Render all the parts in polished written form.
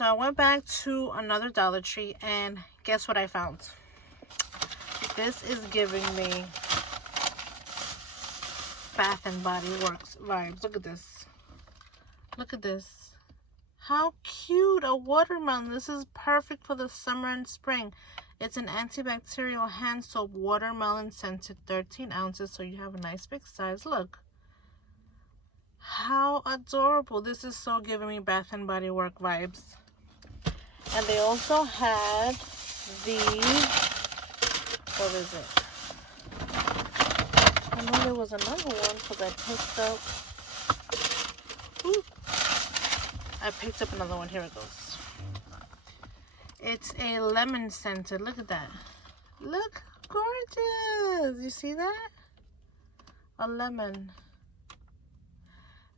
so I went back to another Dollar Tree and guess what I found? This is giving me Bath and Body Works vibes. Look at this. Look at this. How cute, a watermelon. This is perfect for the summer and spring. It's an antibacterial hand soap, watermelon scented, 13 ounces, so you have a nice big size. Look. How adorable. This is so giving me Bath and Body Work vibes. And they also had the, what is it? I know there was another one because I picked up, another one. Here it goes. It's a lemon scented. Look at that. Look, gorgeous. You see that? A lemon.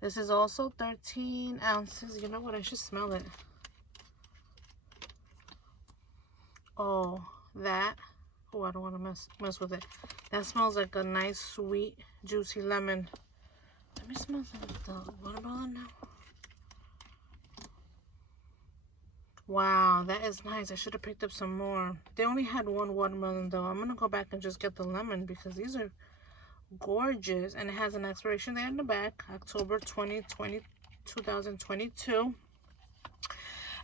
This is also 13 ounces. You know what? I should smell it. Oh, that. Oh, I don't want to mess with it. That smells like a nice, sweet, juicy lemon. Let me smell the watermelon now. Wow, that is nice. I should have picked up some more. They only had one watermelon though. I'm going to go back and just get the lemon because these are gorgeous. And it has an expiration date in the back. October 2022.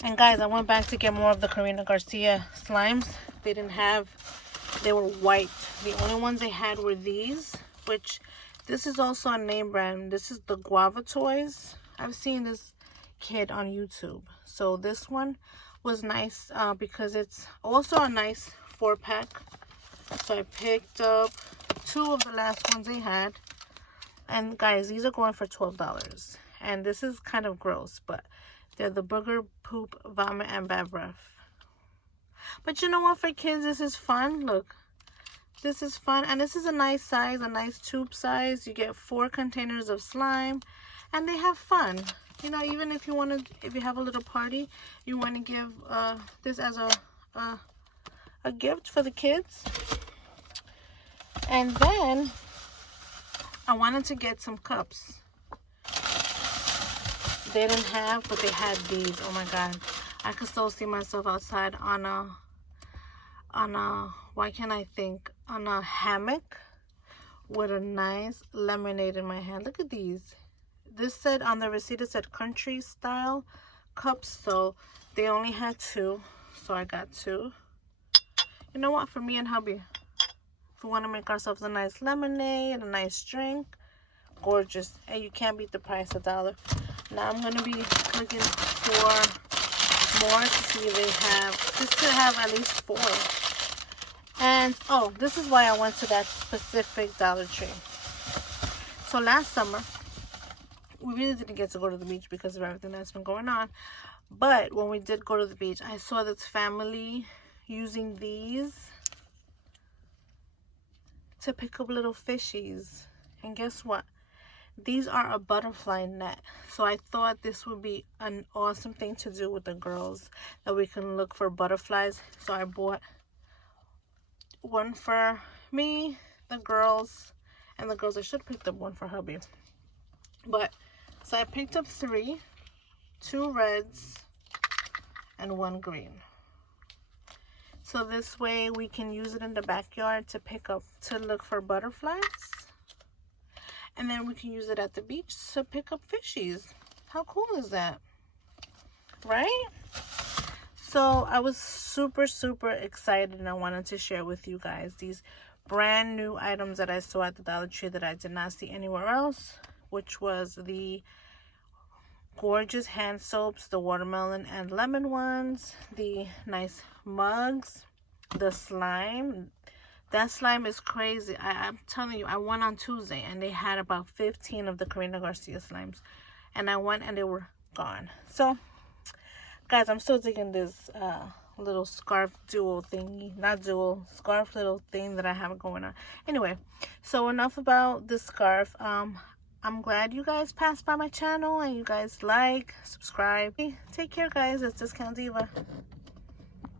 And guys, I went back to get more of the Karina Garcia slimes. They didn't have, they were white. The only ones they had were these, which this is also a name brand. This is the Guava Toys. I've seen this kid on YouTube. So this one was nice because it's also a nice 4-pack. So I picked up 2 of the last ones they had. And guys, these are going for $12. And this is kind of gross, but they're the booger, poop, vomit, and bad breath. But you know what? For kids, this is fun. Look, this is fun. And this is a nice size, a nice tube size. You get 4 containers of slime. And they have fun. You know, even if you want to, if you have a little party, you want to give this as a gift for the kids. And then I wanted to get some cups. They didn't have, but they had these. Oh my god, I could still see myself outside on a why can't I think, on a hammock with a nice lemonade in my hand. Look at these. This said on the receipt, it said country style cups, so they only had 2, so I got 2. You know what, for me and hubby, if we want to make ourselves a nice lemonade, a nice drink, gorgeous. And you can't beat the price, $1. Now I'm going to be looking for more to see if they have, just to have at least 4. And, oh, this is why I went to that specific Dollar Tree. So last summer, we really didn't get to go to the beach because of everything that's been going on. But when we did go to the beach, I saw this family using these to pick up little fishies. And guess what? These are a butterfly net. So I thought this would be an awesome thing to do with the girls, that we can look for butterflies. So I bought one for me, the girls, and the girls. I should have picked up one for hubby. But so I picked up 3, 2 reds and 1 green. So this way we can use it in the backyard to look for butterflies. And then we can use it at the beach to pick up fishies. How cool is that? Right? So I was super, super excited, and I wanted to share with you guys these brand new items that I saw at the Dollar Tree that I did not see anywhere else, which was the gorgeous hand soaps, the watermelon and lemon ones, the nice mugs, the slime. That slime is crazy. I'm telling you, I went on Tuesday and they had about 15 of the Karina Garcia slimes, and I went and they were gone. So guys, I'm still digging this little scarf dual thingy, not dual, scarf little thing that I have going on. Anyway, so enough about this scarf. I'm glad you guys passed by my channel and you guys like, subscribe. Take care guys. It's Discount Diva.